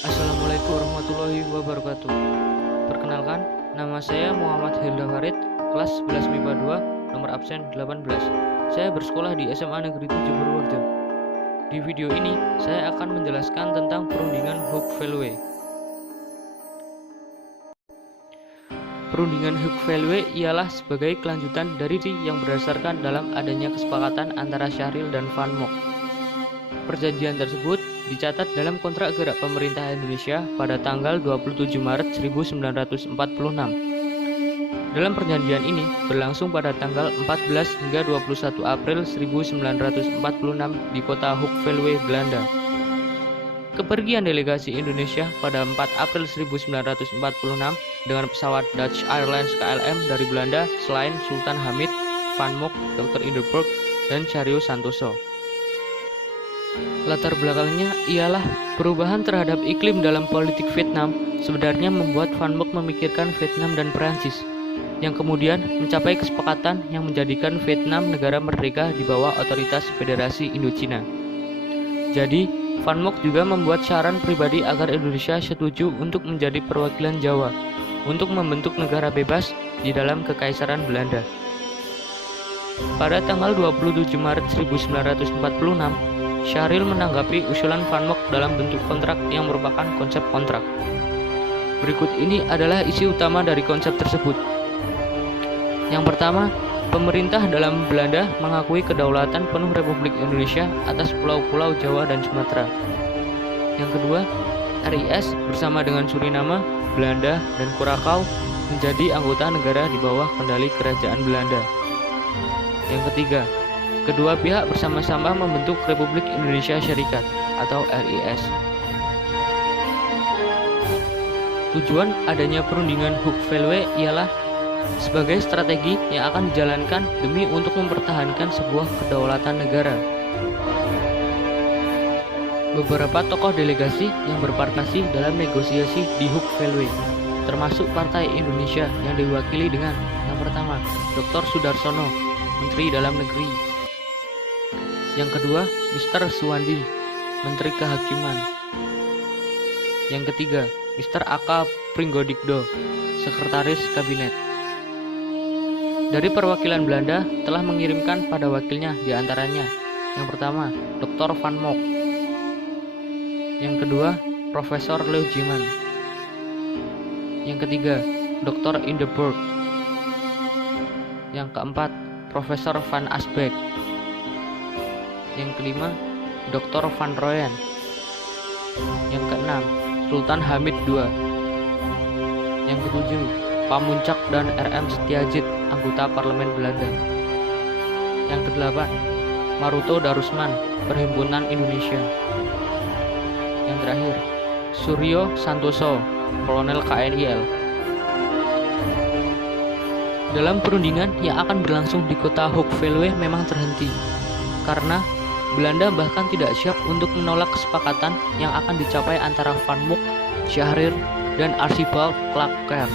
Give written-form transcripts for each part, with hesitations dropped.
Assalamualaikum warahmatullahi wabarakatuh. Perkenalkan, nama saya Muhammad Hilda Farid, kelas 11 MIPA 2, nomor absen 18. Saya bersekolah di SMA Negeri 7 Purworejo. Di video ini, saya akan menjelaskan tentang perundingan Hoek-Veluwe. Perundingan Hoek-Veluwe ialah sebagai kelanjutan dari yang berdasarkan dalam adanya kesepakatan antara Syahril dan Van Mock. Perjanjian tersebut dicatat dalam kontrak gerak pemerintah Indonesia pada tanggal 27 Maret 1946. Dalam perjanjian ini berlangsung pada tanggal 14 hingga 21 April 1946 di kota Hoek-Veluwe, Belanda. Kepergian delegasi Indonesia pada 4 April 1946 dengan pesawat Dutch Airlines KLM dari Belanda selain Sultan Hamid, Van Mock, Dr. Hindenburg, dan Syahril Santoso. Latar belakangnya ialah perubahan terhadap iklim dalam politik Vietnam sebenarnya membuat Van Mock memikirkan Vietnam dan Perancis, yang kemudian mencapai kesepakatan yang menjadikan Vietnam negara merdeka di bawah otoritas Federasi Indochina. Jadi, Van Mock juga membuat saran pribadi agar Indonesia setuju untuk menjadi perwakilan Jawa untuk membentuk negara bebas di dalam Kekaisaran Belanda. Pada tanggal 27 Maret 1946, Syahril menanggapi usulan Van Mock dalam bentuk kontrak yang merupakan konsep kontrak. Berikut ini adalah isi utama dari konsep tersebut. Yang pertama, pemerintah dalam Belanda mengakui kedaulatan penuh Republik Indonesia atas pulau-pulau Jawa dan Sumatera. Yang kedua, RIS bersama dengan Suriname, Belanda, dan Curaçao menjadi anggota negara di bawah kendali Kerajaan Belanda. Yang ketiga, kedua pihak bersama-sama membentuk Republik Indonesia Syarikat atau RIS. Tujuan adanya perundingan Hoek-Veluwe ialah sebagai strategi yang akan dijalankan demi untuk mempertahankan sebuah kedaulatan negara. Beberapa tokoh delegasi yang berpartisipasi dalam negosiasi di Hoek-Veluwe, termasuk Partai Indonesia yang diwakili dengan yang pertama, Dr. Sudarsono, Menteri Dalam Negeri. Yang kedua, Mr. Suwandi, Menteri Kehakiman. Yang ketiga, Mr. A.K. Pringgodikdo, Sekretaris Kabinet. Dari perwakilan Belanda telah mengirimkan pada wakilnya diantaranya. Yang pertama, Dr. Van Mock. Yang kedua, Profesor Leo Jiman. Yang ketiga, Dr. Hindenburg. Yang keempat, Profesor Van Asbeck. Yang kelima, Dr. Van Rooyen. Yang keenam, Sultan Hamid II. Yang ketujuh, Pamuncak dan R.M. Setiajid, anggota Parlemen Belanda. Yang kedelapan, Maruto Darusman, Perhimpunan Indonesia. Yang terakhir, Suryo Santoso, Kolonel KNIL. Dalam perundingan yang akan berlangsung di kota Hoek-Veluwe memang terhenti karena Belanda bahkan tidak siap untuk menolak kesepakatan yang akan dicapai antara Van Mock, Syahril, dan Archibald Clark Kern.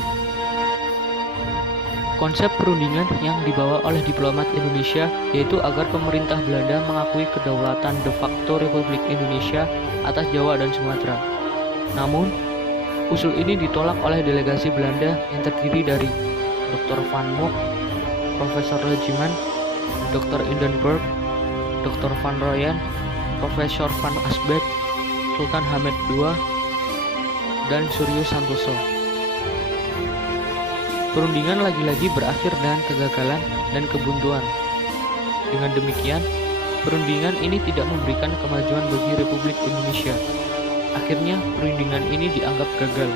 Konsep perundingan yang dibawa oleh diplomat Indonesia yaitu agar pemerintah Belanda mengakui kedaulatan de facto Republik Indonesia atas Jawa dan Sumatera. Namun, usul ini ditolak oleh delegasi Belanda yang terdiri dari Dr. Van Mock, Profesor Leo Jiman, Dr. Hindenburg, Dr. Van Rooyen, Profesor Van Asbeck, Sultan Hamid II, dan Suryo Santoso. Perundingan lagi-lagi berakhir dengan kegagalan dan kebuntuan. Dengan demikian, perundingan ini tidak memberikan kemajuan bagi Republik Indonesia. Akhirnya, perundingan ini dianggap gagal.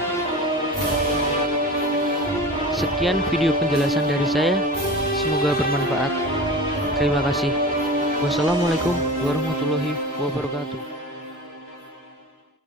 Sekian video penjelasan dari saya, semoga bermanfaat. Terima kasih. Wassalamualaikum warahmatullahi wabarakatuh.